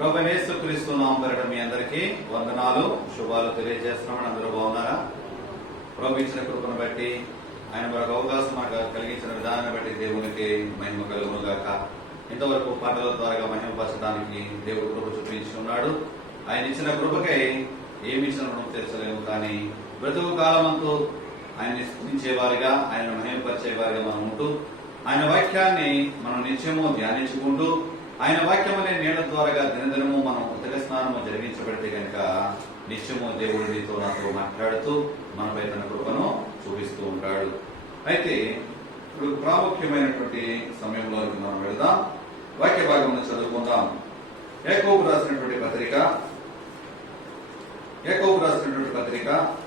ప్రభువైన యేసుక్రీస్తు నామమున మీ అందరికీ వందనాలు శుభాలు తెలియజేస్తున్నామని అందరూ బాగున్నారా? ప్రభు ఇచ్చిన కృపను బట్టి ఆయన మరొక అవకాశం మనకు కలిగించిన విధానాన్ని బట్టి దేవునికి మహిమ కలుగును గాక. ఇంతవరకు పాటల ద్వారా మహిమపరచడానికి దేవుడు కృప చూపించి ఉన్నాడు. ఆయన ఇచ్చిన కృపకై ఏమి ఇచ్చిన రుణం తీర్చలేము, కానీ బ్రతుకు కాలమంతా ఆయన్ని స్తుతించేవారిగా, ఆయన మహిమపరిచేవారిగా మనం ఉంటూ ఆయన వాక్యాన్ని మనం నిత్యము ధ్యానించుకుంటూ ఆయన వాక్యం అనే నీళ్ల ద్వారా దినదినము మనం ఉదక స్నానము జరిగించబడితే కనుక నిత్యము దేవుడి నీతో నాతో మాట్లాడుతూ మనపై తన కృపను చూపిస్తూ ఉంటాడు. అయితే ఇప్పుడు ప్రాముఖ్యమైనటువంటి సమయంలో మనం వెళదాం. వాక్య భాగం చదువుకుందాం. యాకోబు రాసినటువంటి పత్రిక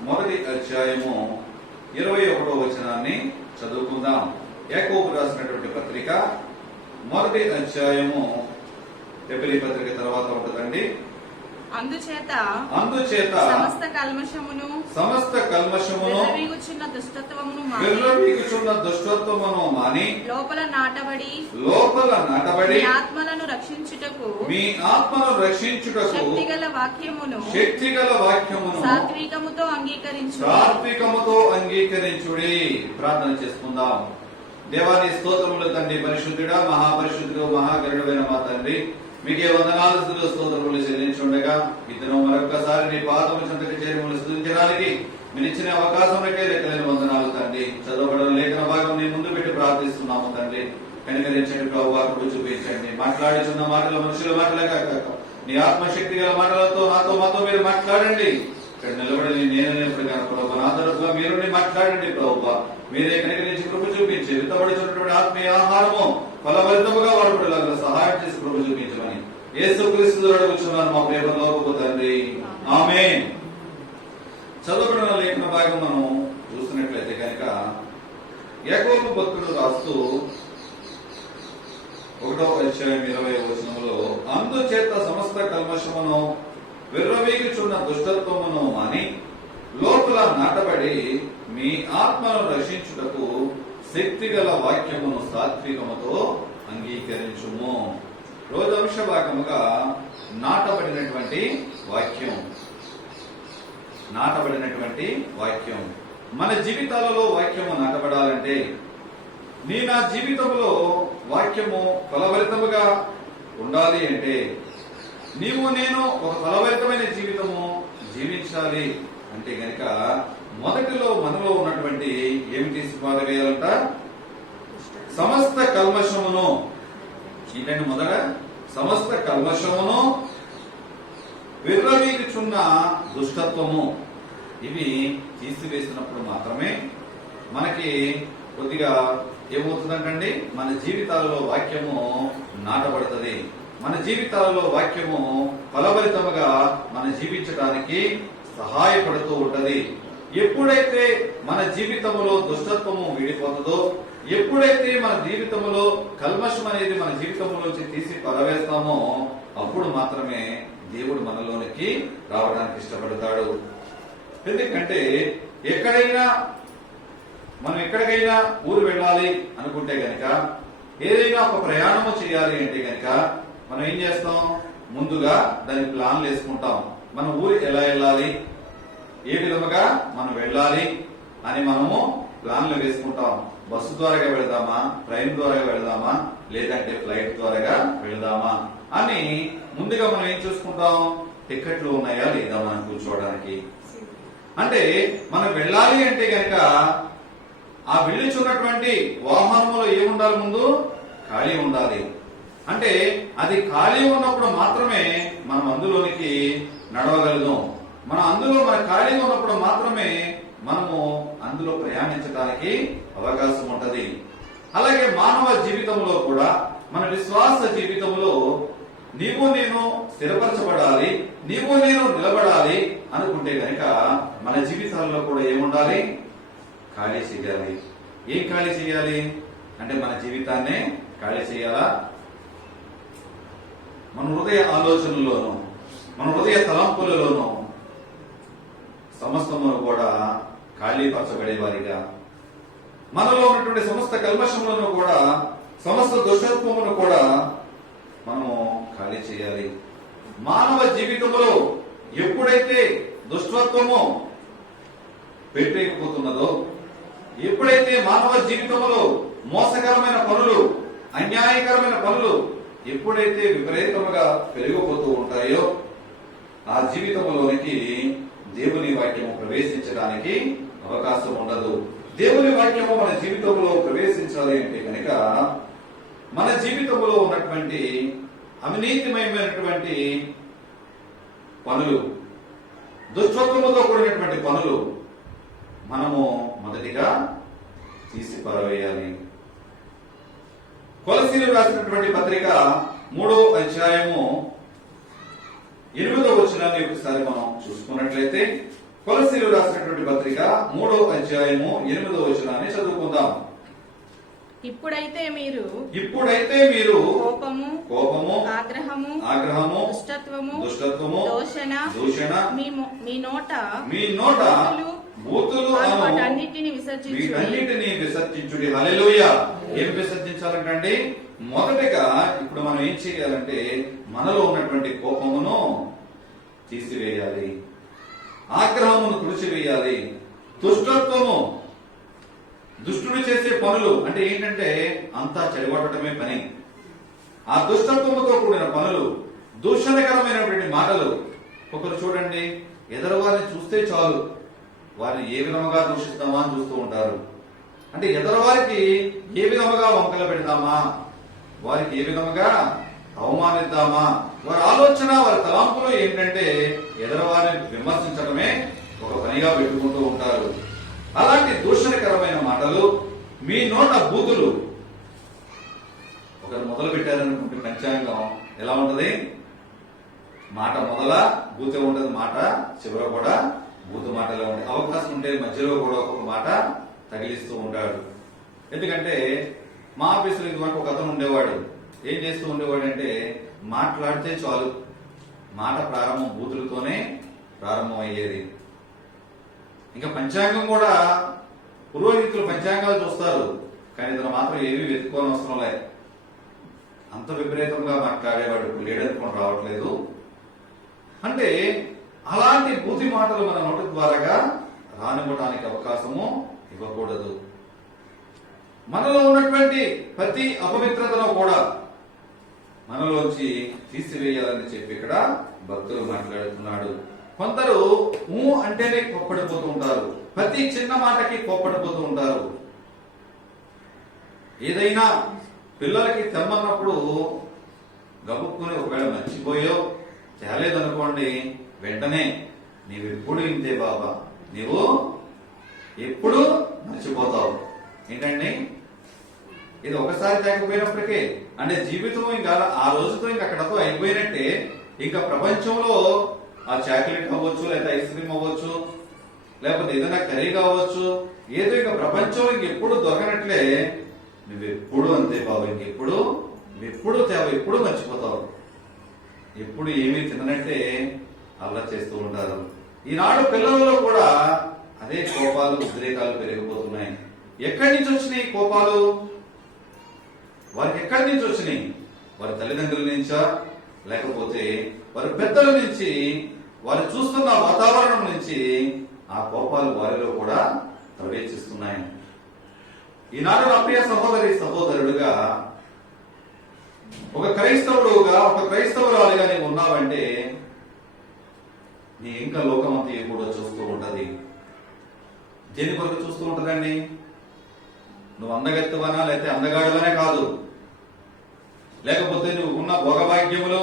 మొదటి అధ్యాయము 21వ వచనాన్ని చదువుకుందాం. యాకోబు రాసినటువంటి పత్రిక మొదటి అధ్యాయము ఎబ్రీ పత్రిక తర్వాత ఉంటుందండి. అందుచేత సమస్త కల్మషమును విర్రవీగుచున్న దుష్టత్వమును మాని లోపల నాటబడి మీ ఆత్మలను రక్షించుటకు శక్తిగల వాక్యమును సాత్వికముతో అంగీకరించుడి. ప్రార్థన చేసుకుందాం. దేవాని స్తోత్రములు తండ్రి, పరిశుద్ధుడా, మహాపరిశుద్ధుడు, మహాగరుడైన మా తండ్రి, మీకే వందనాలు స్తోత్రములు చెల్లించుండగా ఇతను మరొకసారి నీ పాదము చెంతకు చేరి స్తుతించడానికి మీరు ఇచ్చిన అవకాశంకే లెక్కలేని వందనాలు తండ్రి. చదవబడిన లేఖన భాగం నీ ముందు పెట్టి ప్రార్థిస్తున్నాము తండ్రి. కనికరించండి ప్రభువా, కృప చూపించండి. మాట్లాడుతున్న మాటలు మనుషుల మాటలే కాక నీ ఆత్మశక్తి గల మాటలతో మాతో మీరు మాట్లాడండి. ఇక్కడ నిలబడి నేను ప్రభు నా తరఫుగా మీరు మాట్లాడండి ప్రభువా. మీరే కనికరించి కృప చూపించి విత్తబడుతున్నటువంటి ఆత్మీయ ఆహారము ఫలభరితముగా వాడబడేలాగా సహాయం చేసి కృప చూపించమని యేసుక్రీస్తు అడుగుచున్నాను మా ప్రేమలోకి తండ్రి, ఆమేన్. చదువుకున్న లేఖన భాగం మనం చూస్తున్నట్లయితే కనుక యాకోబు భక్తుడు రాస్తూ 1వ అధ్యాయం 20వ వచనంలో, అందుచేత సమస్త కల్మషమును విర్రవీగుచున్న దుష్టత్వమును మాని లోపల నాటబడి మీ ఆత్మను రక్షించుటకు శక్తిగల వాక్యమును సాత్వికముతో అంగీకరించుము. రోజంశ భాగముగా నాటబడినటువంటి వాక్యం మన జీవితాలలో వాక్యము నాటబడాలంటే, నా జీవితంలో వాక్యము ఫలభరితముగా ఉండాలి అంటే, నేను ఒక ఫలభరితమైన జీవితము జీవించాలి అంటే గనక మొదటిలో మనలో ఉన్నటువంటి ఏమి తీసి పారవేయాలంట? సమస్త కల్మషమును. ఏంటంటే మొదట సమస్త కల్మషమును విర్రవీగుచున్న దుష్టత్వము, ఇవి తీసివేసినప్పుడు మాత్రమే మనకి కొద్దిగా ఏమవుతుందంటండి, మన జీవితాలలో వాక్యము నాటబడుతుంది. మన జీవితాలలో వాక్యము ఫలభరితముగా మన జీవించడానికి సహాయపడుతూ ఉంటది. ఎప్పుడైతే మన జీవితంలో దుష్టత్వము వీడిపోతుందో, ఎప్పుడైతే మన జీవితంలో కల్మషం అనేది మన జీవితంలోంచి తీసి పరవేస్తామో, అప్పుడు మాత్రమే దేవుడు మనలోనికి రావడానికి ఇష్టపడతాడు. ఎందుకంటే మనం ఎక్కడికైనా ఊరు వెళ్ళాలి అనుకుంటే గనక, ఏదైనా ఒక ప్రయాణము చేయాలి అంటే గనక మనం ఏం చేస్తాం? ముందుగా దానికి ప్లాన్లు వేసుకుంటాం. మన ఊరు ఎలా వెళ్ళాలి, ఏ విధముగా మనం వెళ్ళాలి అని మనము ప్లాన్లు వేసుకుంటాం. బస్సు ద్వారా వెళదామా, ట్రైన్ ద్వారా వెళదామా, లేదంటే ఫ్లైట్ ద్వారా వెళదామా అని ముందుగా మనం ఏం చూసుకుంటాం? టికెట్లు ఉన్నాయా లేదా మనం కూర్చోవడానికి. అంటే మనం వెళ్ళాలి అంటే గనక ఆ వెళ్ళుచున్నటువంటి వాహనంలో ఏముండాలి? ముందు ఖాళీ ఉండాలి. అంటే అది ఖాళీ ఉన్నప్పుడు మాత్రమే మనం అందులోనికి నడవగలుగుతాం. మన ఖాళీగా ఉన్నప్పుడు మాత్రమే మనము అందులో ప్రయాణించడానికి అవకాశం ఉంటది. అలాగే మానవ జీవితంలో కూడా, మన విశ్వాస జీవితంలో నేను స్థిరపరచబడాలి, నేను నిలబడాలి అనుకుంటే కనుక మన జీవితాల్లో కూడా ఏముండాలి? ఖాళీ చేయాలి. ఏం ఖాళీ చేయాలి అంటే మన జీవితాన్నే ఖాళీ చేయాలా? మన హృదయ ఆలోచనల్లోనూ, మన హృదయ తలంపులలోనూ సమస్తమును కూడా ఖాళీపరచబడే వారిగా, మనలో ఉన్నటువంటి సమస్త కల్మషములను కూడా, సమస్త దుష్టత్వమును కూడా మనము ఖాళీ చేయాలి. మానవ జీవితంలో ఎప్పుడైతే దుష్టత్వము పెట్టేకపోతున్నదో, ఎప్పుడైతే మానవ జీవితంలో మోసకరమైన పనులు, అన్యాయకరమైన పనులు ఎప్పుడైతే విపరీతముగా పెరిగిపోతూ ఉంటాయో, ఆ జీవితంలోనికి దేవుని వాక్యము ప్రవేశించడానికి అవకాశం ఉండదు. దేవుని వాక్యము మన జీవితంలో ప్రవేశించాలి అంటే కనుక మన జీవితంలో ఉన్నటువంటి అవినీతిమయమైనటువంటి పనులు, దుష్టత్వముతో కూడినటువంటి పనులు మనము మొదటిగా తీసి పారవేయాలి. కొలసీలు రాసినటువంటి పత్రిక 3వ అధ్యాయము 8వ వచనాన్ని ఒకసారి మనం చూసుకున్నట్లయితే, కొలసీలు రాసినటువంటి పత్రిక 3వ అధ్యాయము 8వ వచనాన్ని చదువుకుందాం. ఇప్పుడైతే మీరు కోపము, ఆగ్రహము, దుష్టత్వము, దూషణ, మీ నోట బూతులు వాటన్నిటిని విసర్జించుడి. హల్లెలూయా. ఏం విసర్జించాలంటే, మొదటగా ఇప్పుడు మనం ఏం చేయాలంటే మనలో ఉన్నటువంటి కోపమును తీసివేయాలి, ఆగ్రహమును తుడిచివేయాలి. దుష్టత్వము, దుష్టుడు చేసే పనులు అంటే ఏంటంటే అంతా చెడగొట్టడమే పని. ఆ దుష్టత్వముతో కూడిన పనులు, దూషణకరమైనటువంటి మాటలు. ఒకరు చూడండి, ఎదరవారిని చూస్తే చాలు వారిని ఏ విధముగా దూషిస్తామా అని చూస్తూ ఉంటారు. అంటే ఎదరవారికి ఏ విధముగా వంకలు పెడతామా, వారికి ఏ విధముగా అవమానిద్దామా, వారి ఆలోచన, వారి తలంపులు ఏంటంటే ఎదరవారిని విమర్శించడమే ఒక పనిగా పెట్టుకుంటూ ఉంటారు. అలాంటి దూషణకరమైన మాటలు, మీ నోట బూతులు. ఒకరు మొదలు పెట్టారనుకుంటే పంచాంగం ఎలా ఉంటది? మాట మొదల బూతే ఉంటది, మాట చివర కూడా బూతు మాటలే ఉంటాయి. అవకాశం ఉంటే మధ్యలో కూడా ఒక్కొక్క మాట తగిలిస్తూ ఉంటాడు. ఎందుకంటే మా ఆఫీసులో ఇదివరకు ఒక అతను ఉండేవాడు. ఏం చేస్తూ ఉండేవాడు అంటే, మాట్లాడితే చాలు మాట ప్రారంభం బూతులతోనే ప్రారంభం అయ్యేది. ఇంకా పంచాంగం కూడా పురోహితులు పంచాంగాలు చూస్తారు, కానీ ఇతను మాత్రం ఏమీ వెతుక్కోని అవసరం లేదు. అంత విపరీతంగా మాట్లాడేవాడు, లేడనుకొని రావట్లేదు. అంటే అలాంటి బూతి మాటలు మన నోటి ద్వారాగా రానివ్వడానికి అవకాశము ఇవ్వకూడదు. మనలో ఉన్నటువంటి ప్రతి అపవిత్రతను కూడా మనలోంచి తీసివేయాలని చెప్పి ఇక్కడ భక్తులు మాట్లాడుతున్నాడు. కొందరు అంటేనే కోప్పడిపోతూ ఉంటారు, ప్రతి చిన్న మాటకి కోప్పడిపోతూ ఉంటారు. ఏదైనా పిల్లలకి తెమ్మన్నప్పుడు గబుక్కుని ఒకవేళ మర్చిపోయో తేలేదనుకోండి, వెంటనే నీవు ఎప్పుడు ఇంతే బాబా, నీవు ఎప్పుడు మర్చిపోతావు. ఏంటండి ఇది ఒకసారి తేకపోయినప్పటికీ అంటే జీవితం ఇంకా ఆ రోజుతో ఇంకా అక్కడతో అయిపోయినట్టే. ఇంకా ప్రపంచంలో ఆ చాక్లెట్ అవ్వచ్చు, లేదా ఐస్ క్రీమ్ అవ్వచ్చు, లేకపోతే ఏదైనా కర్రీ కావచ్చు, ఏదో ఇంకా ప్రపంచంలో ఇంకెప్పుడు దొరకనట్లే నువ్వెప్పుడు అంతే బాబు, ఇంకెప్పుడు తేవ, ఎప్పుడు మర్చిపోతావు, ఎప్పుడు ఏమీ తిననట్టే అల్లరి చేస్తూ ఉంటారు. ఈనాడు పిల్లలలో కూడా అదే కోపాలు, ఉద్రేకాలు పెరిగిపోతున్నాయి. ఎక్కడి నుంచి వచ్చినాయి కోపాలు? వారికి ఎక్కడి నుంచి వచ్చినాయి? వారి తల్లిదండ్రుల నుంచా, లేకపోతే వారి పెద్దల నుంచి, వారు చూస్తున్న వాతావరణం నుంచి ఆ కోపాలు వారిలో కూడా ప్రవేశిస్తున్నాయి. ఈనాడు నా ప్రియ సహోదరి సహోదరుడుగా, ఒక క్రైస్తవుడుగా, ఒక క్రైస్తవురాలుగా నీవు ఉన్నావంటే నీ ఇంకా లోకమంతా కూడా చూస్తూ ఉంటది. దేని కొరకు చూస్తూ ఉంటదండి? నువ్వు అందగత్తెవనా, లేకపోతే అందగాడువనే కాదు, లేకపోతే నువ్వు ఉన్న భోగభాగ్యములు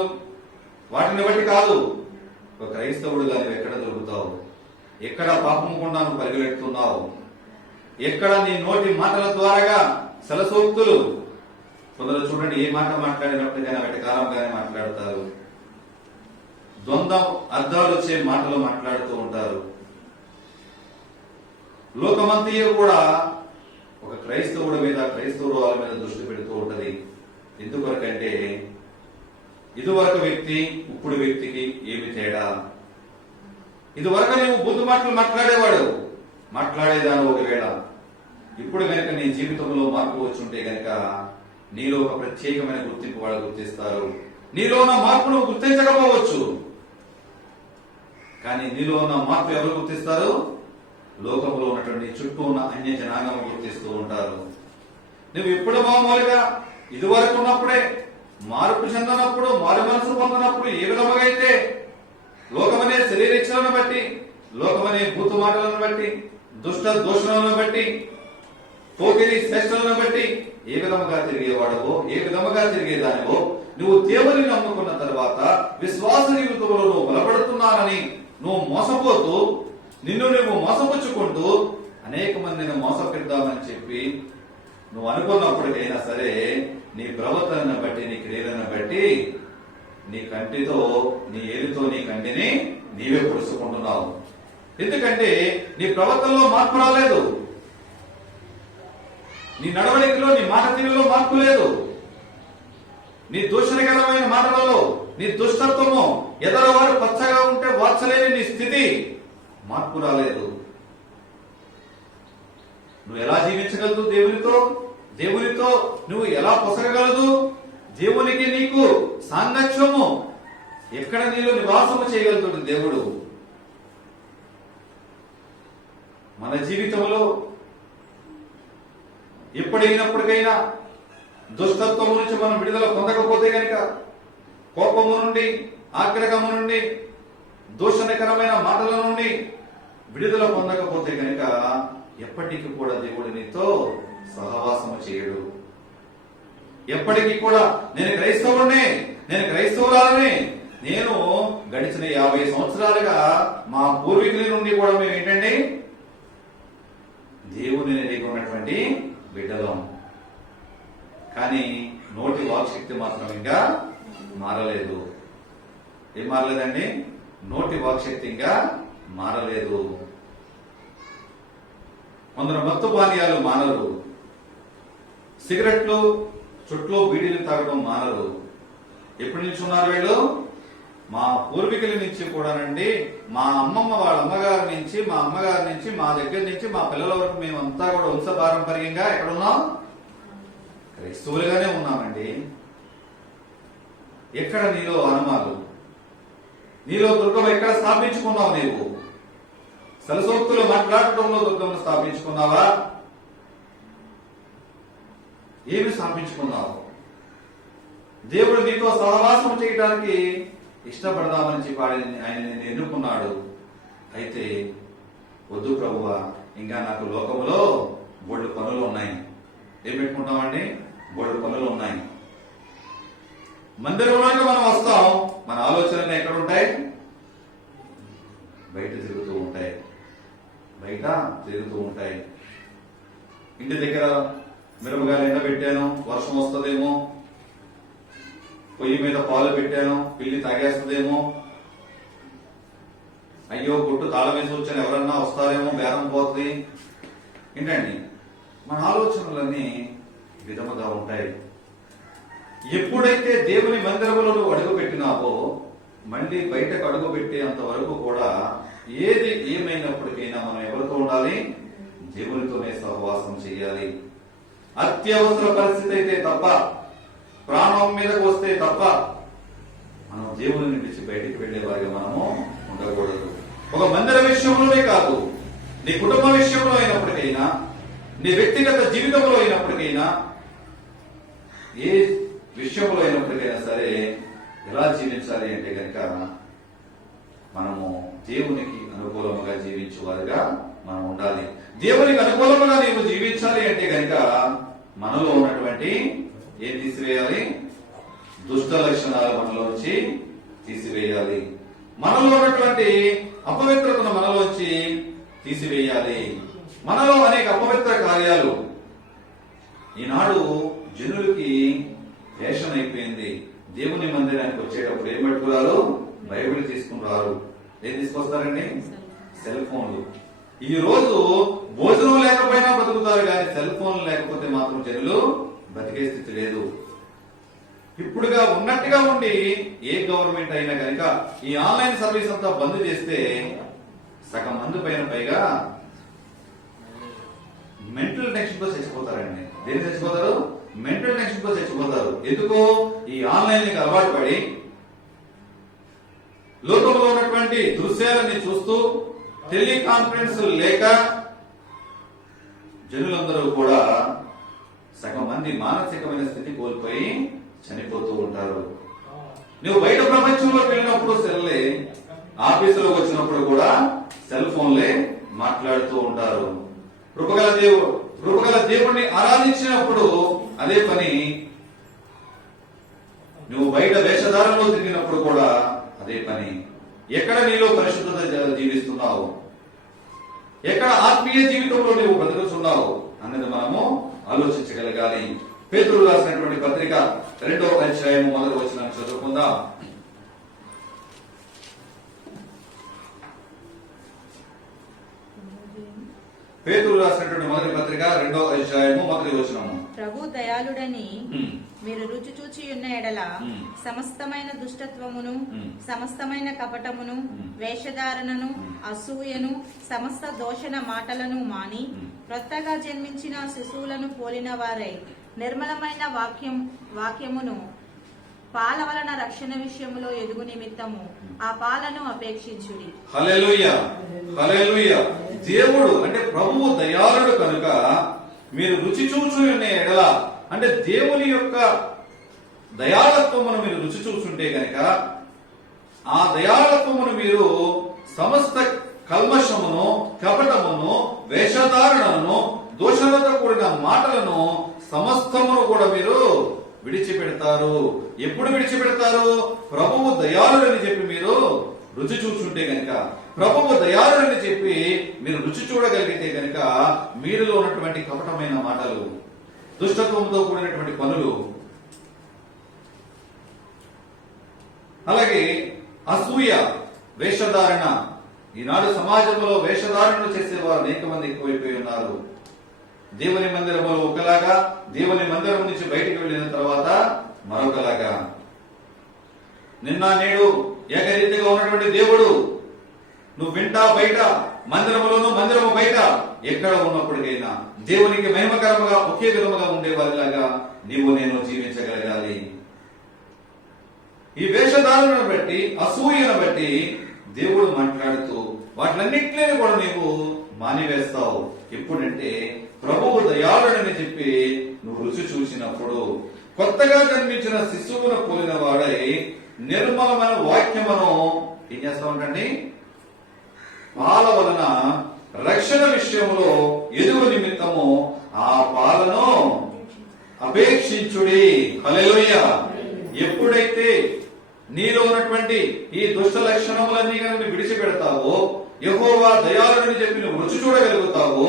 వాటిని బట్టి కాదు. ఒక క్రైస్తవుడుగా నువ్వు ఎక్కడ దొరుకుతావు? ఎక్కడ పాపము గుండా నువ్వు పరిగెడుతున్నావు? ఎక్కడ నీ నోటి మాటల ద్వారాగా సలసోక్తులు. కొందరు చూడండి, ఏ మాట మాట్లాడినప్పటికైనా వెటకారంగానే మాట్లాడతారు, ద్వంద్వ అర్థాలు వచ్చే మాటలు మాట్లాడుతూ ఉంటారు. లోకమంతయు కూడా ఒక క్రైస్తవుడి మీద, క్రైస్తవుల మీద దృష్టి పెడుతూ ఉంటది. ఎందుకొరకంటే ఇదివరకు వ్యక్తి ఇప్పుడు వ్యక్తికి ఏమి తేడా? ఇదివరకు నువ్వు బుద్ధి మాటలు మాట్లాడేదాను ఒకవేళ, ఇప్పుడు కనుక నీ జీవితంలో మార్పు వచ్చి ఉంటే కనుక నీలో ఒక ప్రత్యేకమైన గుర్తింపు వాళ్ళు గుర్తిస్తారు. నీలో ఉన్న మార్పును గుర్తించకపోవచ్చు. కానీ నీలో ఉన్న మార్పు ఎవరు గుర్తిస్తారు? లోకంలో ఉన్నటువంటి చుట్టూ ఉన్న అన్య జనాంగం గుర్తిస్తూ ఉంటారు. నువ్వు ఇప్పుడు మామూలుగా ఇదివరకు ఉన్నప్పుడే మార్పు చెందనప్పుడు, మారు మనసు పొందినప్పుడు ఏ విధముగా అయితే లోకమనే శరీరేచ్ఛలను బట్టి, లోకమనే భూతు మాటలను బట్టి, దుష్ట దోషణలను బట్టి, పోకిరి శ్రేష్టలను బట్టి ఏ విధముగా తిరిగేవాడవో, ఏ విధముగా తిరిగేదానివో, నువ్వు దేవుని నమ్ముకున్న తర్వాత విశ్వాస జీవితంలో నువ్వు బలపడుతున్నానని నువ్వు మోసపోతూ, నిన్ను నువ్వు మోసపుచ్చుకుంటూ అనేక మందిని మోసపెడదామని చెప్పి నువ్వు అనుకున్నప్పటికైనా సరే నీ ప్రవర్తనను బట్టి, నీ క్రియలను బట్టి నీ కంటితో, నీ ఏలుతో నీ కంటిని నీవే పొడుచుకుంటున్నావు. ఎందుకంటే నీ ప్రవర్తనలో మార్పు రాలేదు, నీ నడవడికలో, నీ మాట తీరులో మార్పు లేదు, నీ దూషణకరమైన మాటలలో, నీ దుష్టత్వము, ఎదరవాడు పచ్చగా ఉంటే వార్చలేని నీ స్థితి, మార్పు రాలేదు. నువ్వు ఎలా జీవించగలదు దేవునితో? దేవునితో నువ్వు ఎలా పొసగగలదు? దేవునికి నీకు సాంగత్యము ఎక్కడ నీలో నివాసము చేయగలుగుతాడు దేవుడు? మన జీవితంలో ఎప్పుడైనప్పటికైనా దుష్టత్వము నుంచి మనం విడుదల పొందకపోతే గనక, కోపము నుండి, ఆగ్రహము నుండి, దూషణకరమైన మాటల నుండి విడుదల పొందకపోతే గనక ఎప్పటికీ కూడా దేవుడు నీతో సహవాసము చేయడు. ఎప్పటికీ కూడా నేను క్రైస్తవుడిని, నేను క్రైస్తవురాలని, నేను గడిచిన 50 సంవత్సరాలుగా మా పూర్వీకుల నుండి కూడా మేము ఏంటండి దేవుని ఎరిగి ఉన్నటువంటి బిడ్డలం. కానీ నోటి వాక్శక్తి మాత్రం ఇంకా మారలేదు. ఏం మారలేదండి? నోటి వాక్శక్తి ఇంకా మారలేదు. కొందరు మత్తు పానీయాలు మానరు, సిగరెట్లు, చుట్లో బీడీలు తాగడం మానరు. ఎప్పటి నుంచి ఉన్నారు వీళ్ళు? మా పూర్వీకుల నుంచి కూడానండి, మా అమ్మమ్మ వాళ్ళ అమ్మగారి నుంచి, మా అమ్మగారి నుంచి, మా దగ్గర నుంచి మా పిల్లల వరకు మేమంతా కూడా వంశ పారంపర్యంగా ఎక్కడున్నాం? క్రైస్తవులుగానే ఉన్నామండి. ఎక్కడ నీలో అనుమాలు, నీలో దుర్గం ఎక్కడ స్థాపించుకున్నావు? నీవు సరసోక్తులు మాట్లాడటంలో దుర్గంను స్థాపించుకున్నావా? ఏమి స్థాపించుకున్నావు? దేవుడు నీతో సహవాసం చేయడానికి ఇష్టపడదామని చెప్పి ఆయన నేను ఎన్నుకున్నాడు. అయితే వద్దు ప్రభువా, ఇంకా నాకు లోకములో బోల్డు పనులు ఉన్నాయి. ఏం పెట్టుకుంటామండి? బోల్డు పనులు ఉన్నాయి. మందిరంలోకి మనం వస్తాం, మన ఆలోచనలు ఎక్కడ ఉంటాయి? బయట తిరుగుతూ ఉంటాయి, బయట తిరుగుతూ ఉంటాయి. ఇంటి దగ్గర మిరపకాయలు ఎండబెట్టాను, వర్షం వస్తుందేమో, పొయ్యి మీద పాలు పెట్టాను, పిల్లి తాగేస్తుందేమో, అయ్యో కొట్టు తాళం వేసి వచ్చాను, ఎవరన్నా వస్తారేమో, బేరం పోతుంది. ఏంటండి మన ఆలోచనలన్నీ విధముగా ఉంటాయి. ఎప్పుడైతే దేవుని మందిరములో నువ్వు అడుగు పెట్టినావో, మళ్ళీ బయటకు అడుగు పెట్టేంత వరకు కూడా ఏది ఏమైనప్పటికైనా మనం ఎవరితో ఉండాలి? దేవునితోనే సహవాసం చేయాలి. అత్యవసర పరిస్థితి అయితే తప్ప, ప్రాణం మీదకు వస్తే తప్ప మనం దేవుని నుంచి బయటికి వెళ్లే వారిగా మనము ఉండకూడదు. ఒక మందిర విషయంలోనే కాదు, నీ కుటుంబ విషయంలో అయినప్పటికైనా, నీ వ్యక్తిగత జీవితంలో అయినప్పటికైనా, ఏ విషయంలో అయినప్పటికైనా సరే ఎలా జీవించాలి అంటే కనుక మనము దేవునికి అనుకూలముగా జీవించే వారిగా మనం ఉండాలి. దేవునికి అనుకూలముగా నీవు జీవించాలి అంటే కనుక మనలో ఉన్నటువంటి ఏం తీసివేయాలి? దుష్ట లక్షణాలు మనలోంచి తీసివేయాలి. మనలో ఉన్నటువంటి అపవిత్రతను మనలోంచి తీసివేయాలి. మనలో అనేక అపవిత్ర కార్యాలు ఈనాడు జనులకి ఫ్యాషన్ అయిపోయింది. దేవుని మందిరానికి వచ్చేటప్పుడు ఏం పెట్టుకున్నారు? బైబిల్ తీసుకున్నారు. ఏం తీసుకొస్తారండి? సెల్ ఫోన్లు. ఈ రోజు భోజనం లేకపోయినా బతుకుతారు, కానీ సెల్ ఫోన్లు లేకపోతే మాత్రం జనులు బతికే స్థితి లేదు. ఇప్పుడుగా ఉన్నట్టుగా ఉండి ఏ గవర్నమెంట్ అయినా కనుక ఈ ఆన్లైన్ సర్వీస్ అంతా బంద్ చేస్తే సగం మంది పైగా మెంటల్ టెన్షన్ తో చచ్చిపోతారండి. దేని చచ్చిపోతారు? మెంటల్ టెన్షన్ తో చచ్చిపోతారు. ఎందుకు ఈ ఆన్లైన్ కి అలవాటు పడి లోకంలో ఉన్నటువంటి దృశ్యాలని చూస్తూ టెలికాన్ఫరెన్స్ లేక జనులందరూ కూడా సగం మంది మానసికమైన స్థితి కోల్పోయి చనిపోతూ ఉంటారు. నువ్వు బయట ప్రపంచంలోకి వెళ్ళినప్పుడు సెల్లే, ఆఫీసులోకి వచ్చినప్పుడు కూడా సెల్ ఫోన్లే మాట్లాడుతూ ఉంటారు. కృపగల దేవుణ్ణి ఆరాధించినప్పుడు అదే పని, నువ్వు బయట వేషధారంలో తిరిగినప్పుడు కూడా అదే పని. ఎక్కడ నీలో పరిశుద్ధత జీవిస్తున్నావు, ఎక్కడ ఆత్మీయ జీవితంలో నువ్వు బ్రతుకుతున్నావు అన్నది మనము ఆలోచించగలగాలి. పేతురు రాసినటువంటి పత్రిక 2వ అధ్యాయం 1వ వచనాన్ని చదువుకుందాం. పేతురు రాసినటువంటి మొదటి పత్రిక 2వ అధ్యాయము 1వ వచనము. ప్రభు దయాళుడని మీరు రుచి చూచి ఉన్న ఎడల మ్మ్. సమస్తమైన దుష్టత్వమును మ్మ్. సమస్తమైన కపటమును వేషధారణను అసూయను సమస్త దోషణ మాటలను మాని మ్మ్. క్రొత్తగా జన్మించిన శిశువులను పోలిన వారై నిర్మలమైన వాక్యమును పాల వలన రక్షణ విషయములో ఎదుగు నిమిత్తము ఆ పాలను అపేక్షించుడి. హల్లెలూయా, హల్లెలూయా. దేవుడు అంటే ప్రభువు దయాళుడు కనుక మీరు రుచి చూచు ఉన్న ఎడల, అంటే దేవుని యొక్క దయాళత్వమును మీరు రుచి చూచుంటే గనక ఆ దయాళత్వమును మీరు సమస్త కల్మషమును కపటమును వేషధారణను దోషాలతో కూడిన మాటలను సమస్తమును కూడా మీరు విడిచిపెడతారు. ఎప్పుడు విడిచిపెడతారు? ప్రభువు దయాళుడని చెప్పి మీరు రుచి చూచుంటే గనక, ప్రభువు దయాళుడని చెప్పి మీరు రుచి చూడగలిగితే గనక మీరులో ఉన్నటువంటి కపటమైన మాటలు, దుష్టత్వంతో కూడినటువంటి పనులు, అలాగే అసూయ, వేషధారణ, ఈనాడు సమాజంలో వేషధారణలు చేసేవారు అనేక మంది ఎక్కువైపోయి ఉన్నారు. దేవుని మందిరంలో ఒకలాగా, దేవుని మందిరం నుంచి బయటికి వెళ్ళిన తర్వాత మరొకలాగా. నిన్న నేడు ఏకరీతిగా ఉన్నటువంటి దేవుడు నువ్వు వింటా బయట, మందిరములోను మందిరము బయట ఎక్కడ ఉన్నప్పటికైనా దేవునికి మహిమకరముగా ఒకే విధముగా ఉండే వారిలాగా నీవు నేను జీవించగలగాలి. ఈ వేషధారణను బట్టి, అసూయను బట్టి దేవుడు మాట్లాడుతూ వాటిలన్నింటినీ కూడా నీవు మానివేస్తావు. ఎప్పుడంటే ప్రభువు దయాళుడని చెప్పి నువ్వు రుచి చూసినప్పుడు, కొత్తగా జన్మించిన శిశువును పోలిన వాడై నిర్మలమైన వాక్యమును ఏం చేస్తామంటండి, పాల వలన రక్షణ విషయంలో ఎదుగు నిమిత్తము ఆ పాలను అపేక్షించుడి. హల్లెలూయా. ఎప్పుడైతే నీలో ఉన్నటువంటి ఈ దుష్ట లక్షణములన్నీ కనుక విడిచిపెడతావో, యెహోవా దయాళుడని చెప్పి నువ్వు రుచి చూడగలుగుతావో,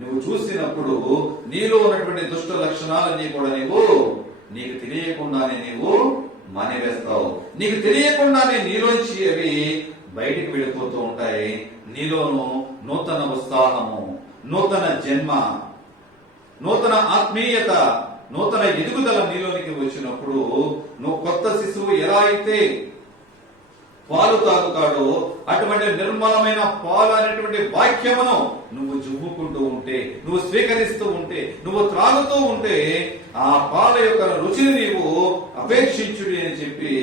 నువ్వు చూసినప్పుడు నీలో ఉన్నటువంటి దుష్ట లక్షణాలన్నీ కూడా నీకు తెలియకుండానే నీవు మానివేస్తావు. నీకు తెలియకుండానే నీలోంచి అవి బయటికి వెళ్ళిపోతూ ఉంటాయి. నీలోను నూతన ఉత్సాహము, నూతన జన్మ, నూతన ఆత్మీయత, నూతన ఎదుగుదల నీలోనికి వచ్చినప్పుడు నువ్వు కొత్త శిశువు ఎలా అయితే పాలు తాగుతాడో అటువంటి నిర్మలమైన పాలు అనేటువంటి వాక్యమును నువ్వు జువ్వుకుంటూ ఉంటే, నువ్వు స్వీకరిస్తూ ఉంటే, నువ్వు త్రాగుతూ ఉంటే ఆ పాల యొక్క రుచిని నీవు అపేక్షించుడి అని చెప్పి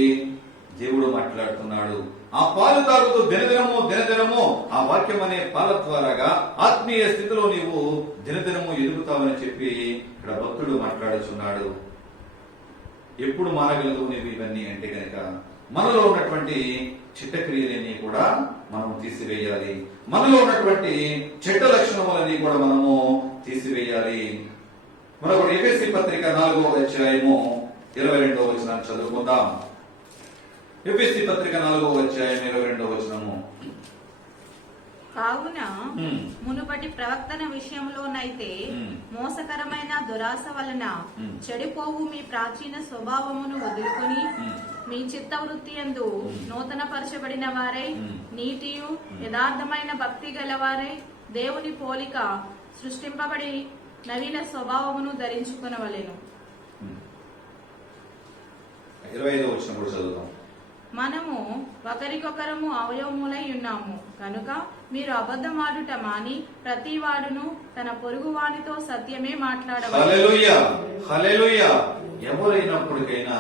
దేవుడు మాట్లాడుతున్నాడు. ఆ పాలు తాగుతూ దినదినము ఆ వాక్యం అనే పాల ద్వారాగా ఆత్మీయ స్థితిలో నీవు దినదినము ఎదుగుతావని చెప్పి ఇక్కడ భక్తుడు మాట్లాడుచున్నాడు. ఎప్పుడు మానగలదు నీవు ఇవన్నీ అంటే గనక మనలో ఉన్నటువంటి చెడ్డ క్రియలన్నీ కూడా మనం తీసివేయాలి. మనలో ఉన్నటువంటి చెడ్డ లక్షణములన్నీ కూడా మనము తీసివేయాలి. మరొకటి ఎఫెసీ పత్రిక 4వ అధ్యాయము 22వ వచనాన్ని చదువుకుందాం. ఎఫెసీ పత్రిక 4వ అధ్యాయం 22వ వచనము. కావున మునుపటి ప్రవర్తన విషయంలోనైతే మోసకరమైన దురాశ వలన చెడిపోవు మీ ప్రాచీన స్వభావమును వదులుకొని మీ చిత్తవృత్తి యందు నూతన పరచబడిన వారై నీతియు యథార్థమైన భక్తి గలవారై దేవుని పోలిక సృష్టింపబడి నవీన స్వభావమును ధరించుకొనవలెను. 25వ వచనం కూడా చదువుదాం. మనము ఒకరికొకరము అవయవములై ఉన్నాము కనుక మీరు అబద్ధమాడుట మాని ప్రతివాడును తన పొరుగువానితో సత్యమే మాట్లాడవాలి. హల్లెలూయా, హల్లెలూయా. ఎవరైనప్పటికైనా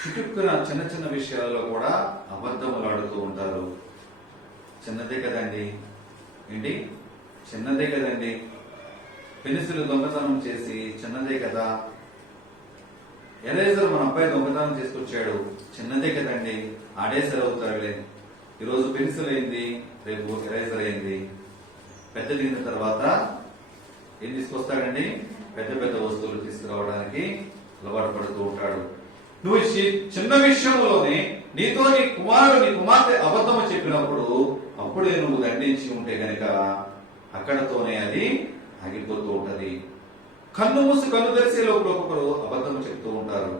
చుట్టుకున్న చిన్న చిన్న విషయాలలో కూడా అబద్ధములు ఆడుతూ ఉంటారు. చిన్నదే కదండి, ఏంటి చిన్నదే కదండి, పెన్సిల్ దొంగతనం చేసి చిన్నదే కదా, ఎరేజర్ మన అబ్బాయి దొంగతనం చేసుకొచ్చాడు చిన్నదే కదండి, ఆడేసరి అవుతారులే. ఈరోజు పెన్సిల్ అయింది, రేపు ఎరేజర్ అయింది. పెద్ద దిగిన తర్వాత ఏం తీసుకొస్తాడండి? పెద్ద పెద్ద వస్తువులు తీసుకురావడానికి అలవాటు పడుతూ ఉంటాడు. నువ్వు చిన్న విషయంలోనే నీతో నీ కుమారుడు నీ కుమార్తె అబద్ధము చెప్పినప్పుడు అప్పుడే నువ్వు దండించి ఉంటే గనక అక్కడతోనే అది ఆగిపోతూ ఉంటది. కన్ను మూసి కన్ను తెరిసే లోపల ఒక్కొక్కరు అబద్ధము చెప్తూ ఉంటారు.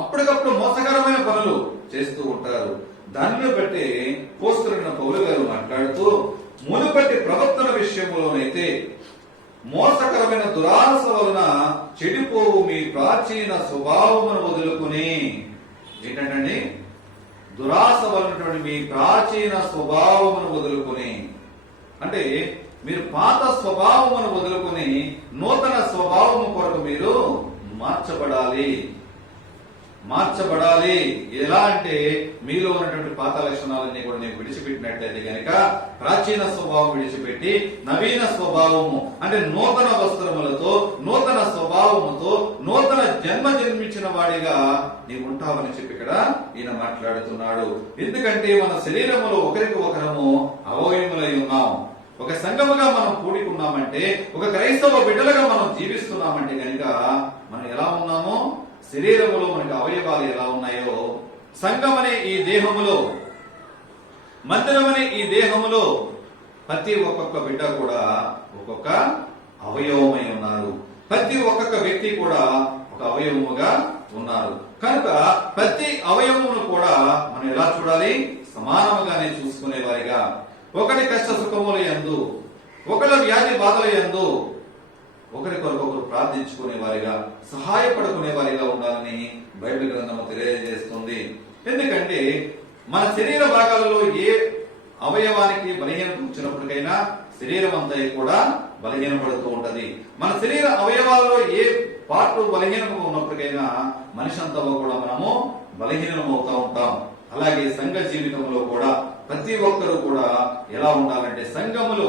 అప్పటికప్పుడు మోసకరమైన పనులు చేస్తూ ఉంటారు. దానిని బట్టి పోస్తున్న పౌలు గారు మాట్లాడుతూ, మునుపటి ప్రవర్తన విషయంలోనైతే మోసకరమైన దురాశ వలన చెడిపోవు మీ ప్రాచీన స్వభావమును వదులుకుని, ఏంటంటే దురాశ వలనటువంటి మీ ప్రాచీన స్వభావమును వదులుకుని, అంటే మీరు పాత స్వభావమును వదులుకుని నూతన స్వభావము కొరకు మీరు మార్చబడాలి. ఎలా అంటే మీలో ఉన్నటువంటి పాత లక్షణాలన్నీ కూడా నేను విడిచిపెట్టినట్లయితే కనుక ప్రాచీన స్వభావం విడిచిపెట్టి నవీన స్వభావము అంటే నూతన వస్త్రములతో నూతన స్వభావముతో నూతన జన్మించిన వాడిగా నీవు ఉంటావని చెప్పి ఇక్కడ ఈయన మాట్లాడుతున్నాడు. ఎందుకంటే మన శరీరములో ఒకరికి ఒకరము అవయములై ఉన్నాం. ఒక సంఘముగా మనం కూడుకున్నామంటే, ఒక క్రైస్తవ బిడ్డలుగా మనం జీవిస్తున్నామంటే కనుక మనం ఎలా ఉన్నామో, శరీరములో మనకి అవయవాలు ఎలా ఉన్నాయో, సంఘం అనే ఈ దేహములో, మందిరం అనే ఈ దేహములో ప్రతి ఒక్కొక్క బిడ్డ కూడా ఒక్కొక్క అవయవమై ఉన్నారు. ప్రతి ఒక్కొక్క వ్యక్తి కూడా ఒక అవయవముగా ఉన్నారు. కనుక ప్రతి అవయవమును కూడా మనం ఎలా చూడాలి? సమానముగానే చూసుకునే వారిగా, ఒకరి కష్ట సుఖముల యందు, ఒకరి వ్యాధి బాధల యందు ఒకరి కొరకు ఒకరు ప్రార్థించుకునే వారిగా, సహాయపడుకునే వారిగా ఉండాలని బైబిల్ గ్రంథము తెలియజేస్తుంది. ఎందుకంటే మన శరీర భాగాలలో ఏ అవయవానికి బలహీనత వచ్చినప్పటికైనా శరీరం అంతా కూడా బలహీనపడుతూ ఉంటది. మన శరీర అవయవాలలో ఏ పార్ట్ బలహీనంగా ఉన్నప్పటికైనా మనిషి అంతా కూడా మనము బలహీనమవుతా ఉంటాం. అలాగే సంఘ జీవితంలో కూడా ప్రతి ఒక్కరు కూడా ఎలా ఉండాలంటే, సంఘములో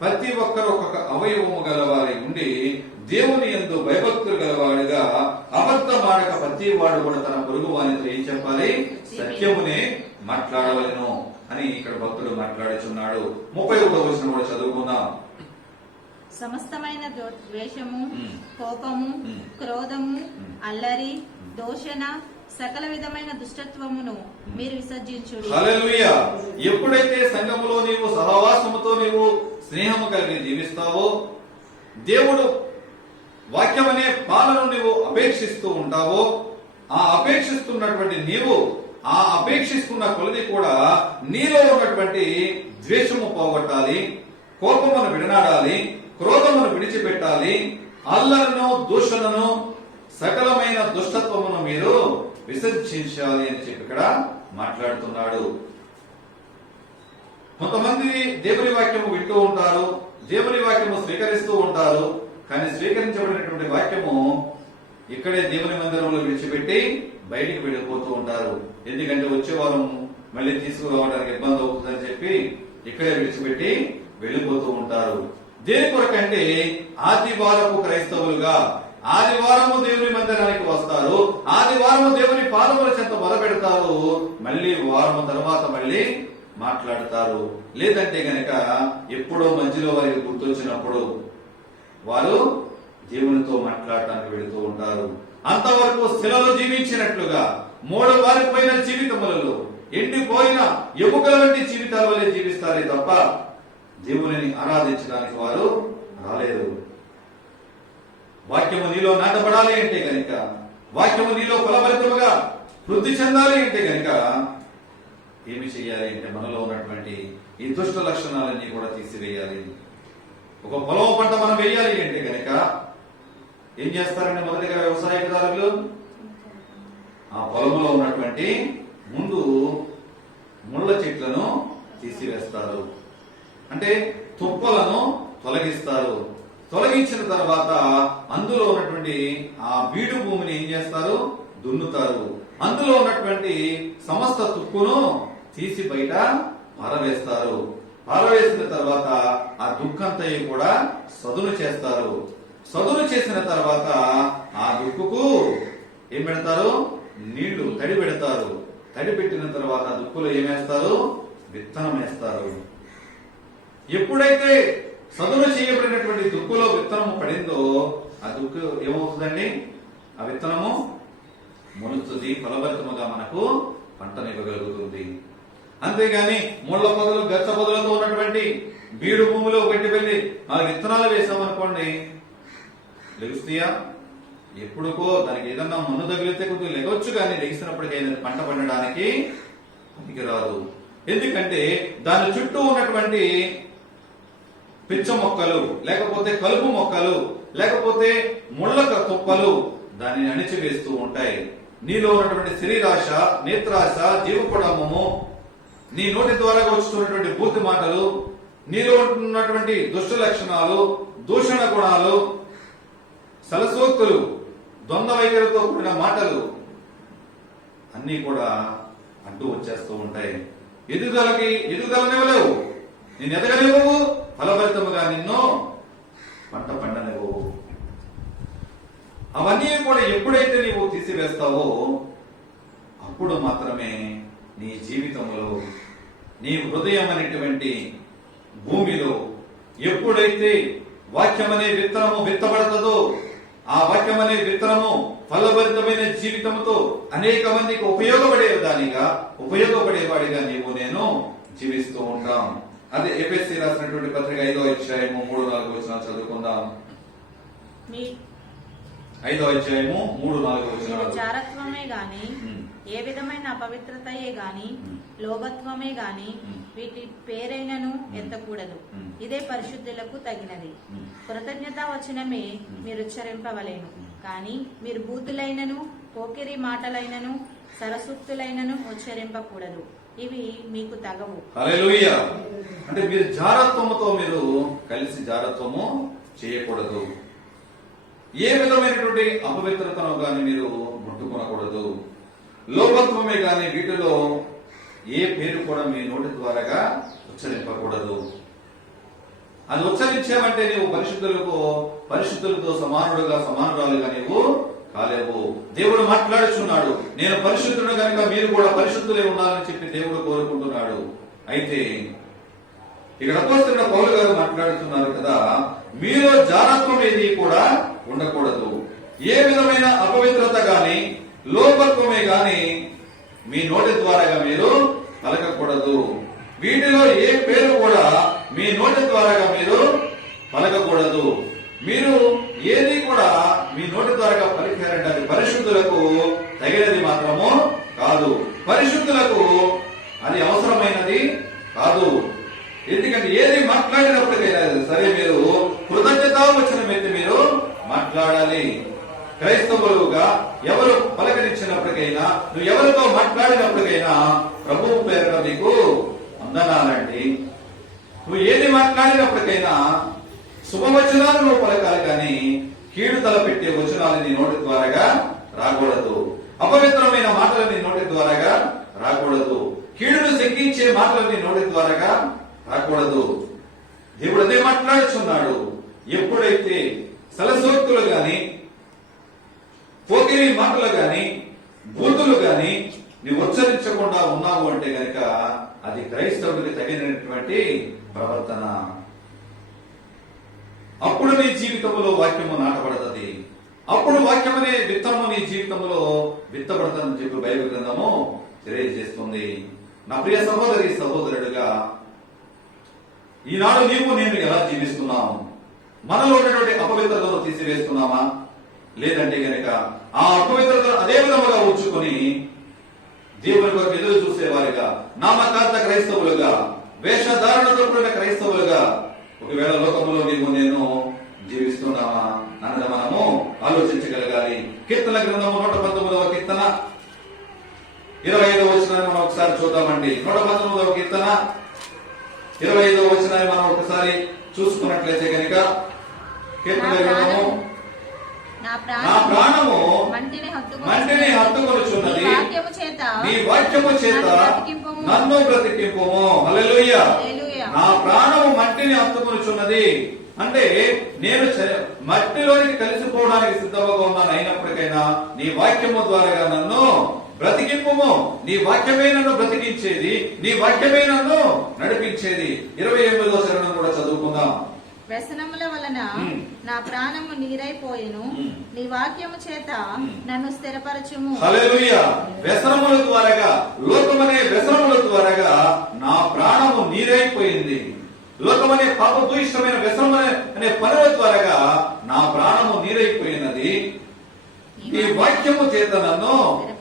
ప్రతి ఒక్కరు ఒక్కొక్క అవయవము గలవారి ఉండి దేవుని యందు భయభక్తులు గలవాడిగా అబద్ధమాడక ప్రతి వాడు కూడా తన పొరుగు వానితో ఏం చెప్పాలి? సత్యమునే మాట్లాడవలెను అని ఇక్కడ భక్తుడు మాట్లాడుచున్నాడు. 31వ వచనం కూడా చదువుకుందాం. సమస్తమైన ద్వేషము, కోపము, క్రోధము, అల్లరి, దూషణ, సకల విధమైన దుష్టత్వమును మీరు విసర్జించుడి. హల్లెలూయా. ఎప్పుడైతే సంఘములో నీవు సహవాసముతో నీవు స్నేహము కలిగి జీవిస్తావో, దేవుడు వాక్యమనే పాలను నీవు అపేక్షిస్తూ ఉంటావో, ఆ అపేక్షిస్తున్నటువంటి నీవు ఆ అపేక్షిస్తున్న కొలది కూడా నీలో ఉన్నటువంటి ద్వేషము పోగొట్టాలి, కోపమును విడనాడాలి, క్రోధమును విడిచిపెట్టాలి, అల్లరను దూషణను సకలమైన దుష్టత్వమును మీరు విసర్జించాలి అని చెప్పి ఇక్కడ మాట్లాడుతున్నాడు. కొంతమంది దేవుని వాక్యము వింటూ ఉంటారు, దేవుని వాక్యము స్వీకరిస్తూ ఉంటారు. కానీ స్వీకరించబడినటువంటి వాక్యము ఇక్కడే దేవుని మందిరంలో విడిచిపెట్టి బయటికి వెళ్ళిపోతూ ఉంటారు. ఎందుకంటే వచ్చే వారం మళ్ళీ తీసుకురావడానికి ఇబ్బంది అవుతుందని చెప్పి ఇక్కడే విడిచిపెట్టి వెళ్ళిపోతూ ఉంటారు. దేని కొరకంటే ఆదివారపు క్రైస్తవులుగా ఆదివారము దేవుని మందిరానికి వస్తారు, ఆదివారము దేవుని పాదముల చెంత మొదలుపెడతారు, మళ్ళీ వారము తర్వాత మళ్ళీ మాట్లాడతారు. లేదంటే గనక ఎప్పుడో మధ్యలో వారికి గుర్తొచ్చినప్పుడు వారు దేవునితో మాట్లాడటానికి వెళుతూ ఉంటారు. అంతవరకు శిలలో జీవించినట్లుగా మూడు వారిపోయిన జీవితములలో ఎండిపోయిన ఎముకల వంటి జీవితాల వల్లే జీవిస్తారే తప్ప దేవుని ఆరాధించడానికి వారు రాలేదు. వాక్యము నీలో నాటబడాలి అంటే గనుక, వాక్యము నీలో ఫలభరితముగా వృద్ధి చెందాలి అంటే గనుక ఏమి చెయ్యాలి అంటే మనలో ఉన్నటువంటి ఈ దుష్ట లక్షణాలన్నీ కూడా తీసివేయాలి. ఒక పొలం పంట మనం వేయాలి అంటే గనుక ఏం చేస్తారంటే మొదటిగా వ్యవసాయదారులు ఆ పొలంలో ఉన్నటువంటి ముందు ముళ్ళ చెట్లను తీసివేస్తారు. అంటే తుప్పలను తొలగిస్తారు. తొలగించిన తర్వాత అందులో ఉన్నటువంటి ఆ బీడు భూమిని ఏం చేస్తారు? దున్నుతారు. అందులో ఉన్నటువంటి సమస్త తుక్కును తీసి బయట పారవేస్తారు. పారవేసిన తర్వాత ఆ దుక్కంతయ్య కూడా సదును చేస్తారు. సదును చేసిన తర్వాత ఆ దుక్కుకు ఏం పెడతారు? నీళ్లు తడి పెడతారు. తడి పెట్టిన తర్వాత దుక్కులో ఏమేస్తారు? విత్తనం వేస్తారు. ఎప్పుడైతే సదును చేయబడినటువంటి దుక్కులో విత్తనము పడిందో ఆ దుక్కు ఏమవుతుందండి? ఆ విత్తనము మొలుస్తుంది, ఫలభరితముగా మనకు పంటనివ్వగలుగుతుంది. అంతేగాని ముళ్ళ పొదలు గచ్చ పొదలతో ఉన్నటువంటి బీడు భూమిలో పెట్టి వెళ్ళి ఆ విత్తనాలు వేసామనుకోండి, లెగుస్తాయా? ఎప్పుడుకో దానికి ఏదన్నా మన్ను తగిలితే కొద్దిగా లెగొచ్చు, కానీ లెగిసినప్పటికైనా పంట పండడానికి పనికి రాదు. ఎందుకంటే దాని చుట్టూ ఉన్నటువంటి పిచ్చ మొక్కలు, లేకపోతే కలుపు మొక్కలు, లేకపోతే ముళ్ళ తుప్పలు దానిని అణిచివేస్తూ ఉంటాయి. నీలో ఉన్నటువంటి శరీరాశ, నేత్రాశ, జీవపడమము, నీ నోటి ద్వారా వస్తున్నటువంటి బూతి మాటలు, నీలో ఉన్నటువంటి దుష్ట లక్షణాలు, దూషణ గుణాలు, సలసోక్తులు, ద్వంద్వ వైఖరితో కూడిన మాటలు అన్ని కూడా అడ్డు వచ్చేస్తూ ఉంటాయి. ఎదుగుదలనివ్వలేవు, నేను ఎదగనివ్వవు, ఫలభరితముగా నిన్ను పంట పండనివ్వవు. అవన్నీ కూడా ఎప్పుడైతే నీవు తీసివేస్తావో అప్పుడు మాత్రమే నీ జీవితంలో, నీ హృదయం అనేటువంటి భూమిలో ఎప్పుడైతే వాక్యం అనే విత్తనము విత్తబడుతుందో, ఆ వాక్యం అనే విత్తనము ఫలభరితమైన జీవితంతో అనేక మందికి ఉపయోగపడేవాడిగా నీవు నేను జీవిస్తూ ఉంటాం. అదే ఎఫెసీ రాసినటువంటి పత్రిక 5వ అధ్యాయము 3-4 వచనాలు చదువుకుందాం. 5వ అధ్యాయము 3-4 వచనాలు. చారత్వమే గాని, ఏ విధమైన అపవిత్రతయే గాని, లోభత్వమే గాని వీటి పేరైనను ఎత్తకూడదు. ఇదే పరిశుద్ధులకు తగినది. కృతజ్ఞతా వచనమే మీరు ఉచ్చరింపవలేను. కానీ మీరు బూతులైనను, పోకిరి మాటలైనను, సరసూక్తులైనను ఉచ్చరింపకూడదు. ఇవి మీకు తగవు. హల్లెలూయా. అంటే మీరు జారత్వముతో మీరు కలిసి జారత్వము చేయకూడదు. ఏ విధమైనటువంటి అపవిత్రతను గాని మీరు ముట్టుకొనకూడదు. లోభత్వమే గాని వీటిలో ఏ పేరు కూడా మీ నోటి ద్వారాగా ఉచ్చరింపకూడదు. అది ఉచ్చరించామంటే నీవు పరిశుద్ధులతో సమానురాలుగా నీవు కాలేవు. దేవుడు మాట్లాడుచున్నాడు, నేను పరిశుద్ధుడు కనుక మీరు కూడా పరిశుద్ధులే ఉండాలని చెప్పి దేవుడు కోరుకుంటున్నాడు. అయితే ఇక్కడ అపోస్తలుడైన పౌలు గారు మాట్లాడుతున్నారు కదా, మీలో జారత్వం ఏది కూడా ఉండకూడదు. ఏ విధమైన అపవిత్రత గాని, లోపత్వమే గాని మీ నోటి ద్వారాగా మీరు పలకకూడదు. వీటిలో ఏ పేరు కూడా మీ నోటి ద్వారాగా మీరు పలకకూడదు. మీరు ఏది కూడా మీ నోటి ద్వారా పలికారంటే అది పరిశుద్ధులకు తగినది మాత్రము కాదు, పరిశుద్ధులకు అది అవసరమైనది కాదు. ఎందుకంటే ఏది మాట్లాడినప్పటికైనా సరే మీరు కృతజ్ఞతావచనం ఎత్తి మీరు మాట్లాడాలి. క్రైస్తవులుగా ఎవరు పలకరించినప్పటికైనా, నువ్వు ఎవరితో మాట్లాడినప్పటికైనా ప్రభువు పేరున నీకు వందనాలండి. నువ్వు ఏది మాట్లాడినప్పటికైనా శుభవచనాలు నువ్వు పలకాలి, కానీ కీడు తలపెట్టే వచనాలు నీ నోటి ద్వారాగా రాకూడదు. అపవిత్రమైన మాటలు నీ నోటి ద్వారాగా రాకూడదు. కీడును శంకించే మాటలు నీ నోటి ద్వారాగా రాకూడదు. దేవుడు అదే మాట్లాడుచున్నాడు. ఎప్పుడైతే సలసోక్తులు గాని, పోకిరి మాటలు గాని, బూతులు గాని నువ్వు ఉచ్చరించకుండా ఉన్నావు అంటే గనక అది క్రైస్తవుడికి తగినటువంటి ప్రవర్తన. అప్పుడు నీ జీవితంలో వాక్యము నాటబడుతుంది. అప్పుడు వాక్యం అనే విత్తనము నీ జీవితంలో విత్తబడుతుందని చెప్పి బైబిల్ గ్రంథము తెలియజేస్తుంది. నా ప్రియ సహోదరి సహోదరుడుగా ఈనాడు నీవు నేను ఎలా జీవిస్తున్నాము? మనలో ఉన్నటువంటి అపవిత్రతను తీసివేస్తున్నామా? లేదంటే గనక ఆ అపవిత్రతను అదే విధముగా ఉంచుకొని దేవుని కొరకు ఎదురు చూసేవారిగా, నామకార్థ క్రైస్తవులుగా, వేషధారణతో కూడిన క్రైస్తవులుగా ఒకవేళ లోకంలో నీవు నేను జీవిస్తున్నామా అన్నది మనము ఆలోచించగలగాలి. కీర్తన గ్రంథము 119వ కీర్తన 25వ వచనాన్ని మనం ఒకసారి చూద్దామండి. 119వ కీర్తన 25వ వచనాన్ని మనం ఒకసారి చూసుకున్నట్లయితే కనుక, కీర్తన గ్రంథము, నా నా ప్రాణము మంటిని హత్తుకొనుచున్నది, నీ వాక్యము చేత నన్ను బ్రతికింపుము. హల్లెలూయా. నా ప్రాణము మంటిని హత్తుకొనుచున్నది అంటే నేను మట్టిలోనికి కలిసిపోవడానికి సిద్ధంగా ఉన్నాను. అయినప్పటికైనా నీ వాక్యము ద్వారా నన్ను బ్రతికింపుము. నీ వాక్యమే నన్ను బ్రతికించేది, నీ వాక్యమే నన్ను నడిపించేది. 28వ శరణం కూడా చదువుకుందాం. వ్యసనముల వలన నా ప్రాణము నీరైపోయెను, నీ వాక్యము చేత నన్ను స్థిరపరచుము. హల్లెలూయా. వ్యసనముల ద్వారా, లోకమనే వ్యసనముల ద్వారా నా ప్రాణము నీరైపోయింది. లోకమనే పాపభూయిష్టమైన వ్యసనం అనే పనుల ద్వారా నా ప్రాణము నీరైపోయినది. నీ వాక్యము చేత నన్ను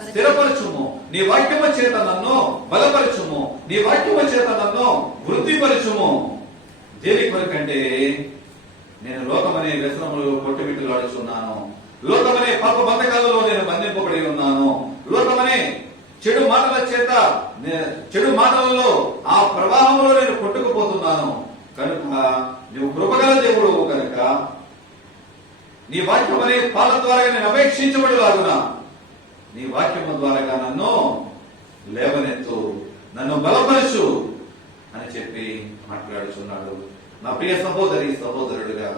స్థిరపరచుము, నీ వాక్యము చేత నన్ను బలపరచుము, నీ వాక్యము చేత నన్ను వృద్ధిపరచుము. దేని కొరకంటే నేను లోకమనే వ్యసనములు కొట్టుమిట్టులాడుచున్నాను, లోకమనే పాప బంధకాలలో నేను బంధింపబడి ఉన్నాను, లోకమనే చెడు మాటల చేత, చెడు మాటలలో ఆ ప్రవాహంలో నేను కొట్టుకుపోతున్నాను. కనుక నువ్వు కృపగల దేవుడు కనుక నీ వాక్యం అనే పాల ద్వారా నేను అపేక్షించబడిలాగునా నీ వాక్యము ద్వారా నన్ను లేవనెత్తు, నన్ను బలపరచు అని చెప్పి మాట్లాడుచున్నాడు. నా ప్రియ సహోదరి సహోదరుడుగా,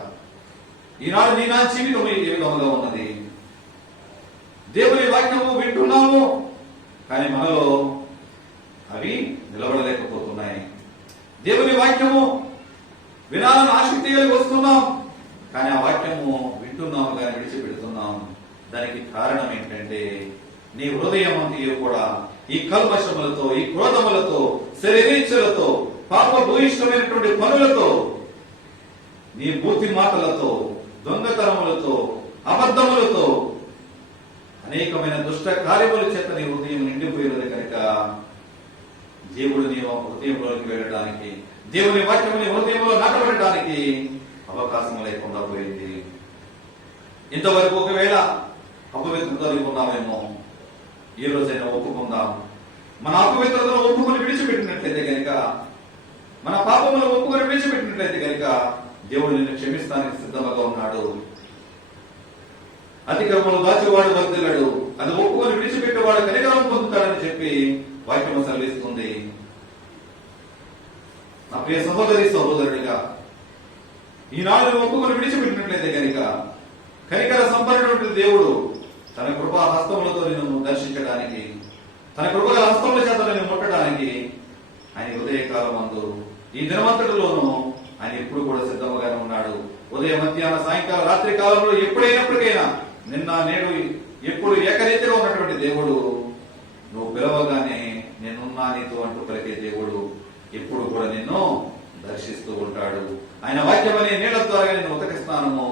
ఈనాడు నీ నా జీవితం ఏ విధంగా ఉన్నది? దేవుని వాక్యము వింటున్నాము, కానీ మనలో అవి నిలబడలేకపోతున్నాయి. దేవుని వాక్యము వినాలని ఆసక్తి కలిగి వస్తున్నాం, కానీ ఆ వాక్యము వింటున్నాము కానీ విడిచిపెడుతున్నాం. దానికి కారణం ఏంటంటే నీ హృదయం అంతా కూడా ఈ కల్మషములతో, ఈ క్రోధములతో, శరీరేచ్ఛలతో, పాప భూయిష్టమైనటువంటి పనులతో, నీ బూతి మాటలతో, దొంగతనములతో, అబద్ధములతో, అనేకమైన దుష్ట కార్యముల చేత నీ హృదయం నిండిపోయినది కనుక దేవుడు నీ హృదయంలోకి వెళ్ళడానికి, దేవుని వాక్యం నీ హృదయంలో నాటబడటానికి అవకాశం లేకుండా పోయింది. ఇంతవరకు ఒకవేళ అపవిత్రతలు ఉన్నామేమో, ఈ రోజైనా ఒప్పుకుందాం. మన అపవిత్రతను ఒప్పుకొని విడిచిపెట్టినట్లయితే కనుక, మన పాపములను ఒప్పుకొని విడిచిపెట్టినట్లయితే కనుక దేవుడు నిన్ను క్షమిస్తానికి సిద్ధంగా ఉన్నాడు. అతిక్రమలు దాచేవాడు వర్ధిల్లడు, అది ఒప్పుకొని విడిచిపెట్టేవాడు కనికరం పొందుతాడని చెప్పి వాక్యము సెలవిస్తుంది. నా ప్రియ సహోదరి సహోదరుడిగా, ఈనాడు ఒప్పుకొని విడిచిపెట్టినట్లయితే కనుక కనికర సంపన్నుడు దేవుడు తన కృపా హస్తములతో నిన్ను దర్శించడానికి, తన కృపల హస్తముల చేత నిన్ను ముట్టడానికి ఆయన ఉదయకాలం అందు ఈ దినమంతటిలోనూ ఆయన ఎప్పుడు కూడా సిద్ధంగానే ఉన్నాడు. ఉదయం, మధ్యాహ్న, సాయంకాలం, రాత్రి కాలంలో ఎప్పుడైనప్పటికైనా, నిన్న నేడు ఎప్పుడు ఏకరీతిగా ఉన్నటువంటి దేవుడు, నువ్వు పిలవగానే నేనున్నా నీతో అంటూ పలికే దేవుడు ఎప్పుడు కూడా నిన్ను దర్శిస్తూ ఉంటాడు. ఆయన వాక్యం అనే నీళ్ల ద్వారా నిన్ను ఉతకస్నానము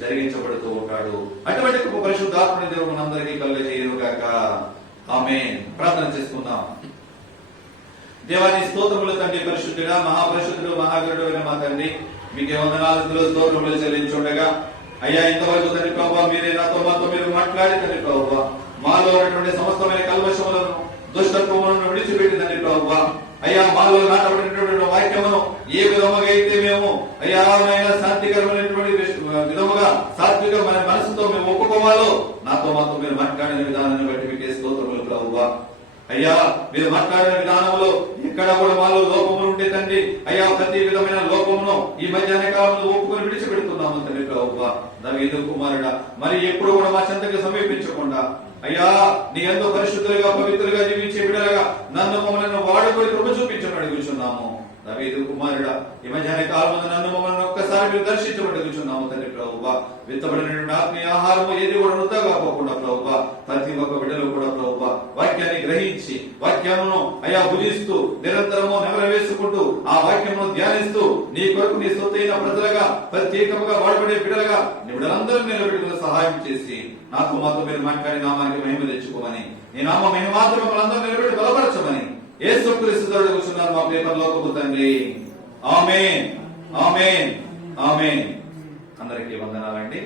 జరిగించబడుతూ ఉంటాడు. అటువంటి పరిశుద్ధాత్మని దేవుడు మనందరికీ కలుగజేయును గాక. ఆమేన్. ప్రార్థన చేసుకుందాం. దేవాని స్తోత్రములు తండ్రి, పరిశుద్ధుడా, మహాపరిశుద్ధుడు, మహాగరుడు అయిన మా తండ్రి, మీకే వందనాలు స్తోత్రములు చెల్లించుండగా, అయ్యా ఇంతవరకు తండ్రి ప్రభువా మీరే నాతో మాతో మీరు మాట్లాడి తండ్రి ప్రభువా మాలో ఉన్నటువంటి సమస్తమైన కల్మషములను, దుష్టత్వములను విడిచిపెట్టి తండ్రి ప్రభువా అయ్యా మాలో నాటబడినటువంటి వాక్యమును ఏ విధముగా అయితే మేము అయ్యా శాంతికరమైనటువంటి విధముగా సాత్విక మన మనసుతో మేము ఒప్పుకోవాలో నాతో మాతో మీరు మాట్లాడిన విధానాన్ని బట్టి మీకే స్తోత్రములు ప్రభువా. అయ్యా మీరు మాట్లాడిన విధానంలో ఎక్కడ కూడా మాలో లోపములు ఉంటే తండ్రి అయ్యా ప్రతి విధమైన లోపమును ఈ మధ్యాహ్న కాలంలో ఒప్పుకొని విడిచిపెడుతున్నాము తండ్రి ప్రభువా. దావీదు కుమారుడా, మరి ఎప్పుడు కూడా మా చెంతకు సమీపించకుండా అయ్యా నీ ఎంతో పరిశుద్ధులుగా పవిత్రులుగా జీవించే బిడ్డలుగా నన్ను మమ్మల్ని వాడుకొని కృప చూపించమని అడుగుచున్నాము. దావీదు కుమారుడా, ఈ మధ్యాహ్న కాలంలో నన్ను మమ్మల్ని ఒక్కసారి మీరు దర్శించమని అడుగుచున్నాము తండ్రి ప్రభువా. విత్తబడినటువంటి ఆత్మీయ ఆహారము ఏది కూడా వృధాగా పోకుండా ప్రభువా ప్రతి ఒక్క బిడ్డలు కూడా ప్రభువా వాక్యాన్ని గ్రహించి వాక్యమును అయ్యా భుజిస్తూ నిరంతరము నెమరవేసుకుంటూ ఆ వాక్యమును ధ్యానిస్తూ నీ కొరకు నీ సొత్తైన ప్రజలుగా ప్రత్యేకముగా వాడబడే బిడ్డలుగా నీ బిడ్డలందరూ నిలబెట్టుకుని సహాయం చేసి నాతో మాతో మీరు మాట్లాడి నామానికి మహిమ తెచ్చుకోమని, నీ నామ మహిమ మాత్రం మనందరూ నిలబెట్టి బలపరచమని యేసుక్రీస్తు అడుగుచున్నాను మా ప్రియపరలోకపు తండ్రి. ఆమేన్, ఆమేన్, ఆమేన్. అందరికీ వందనాలండి.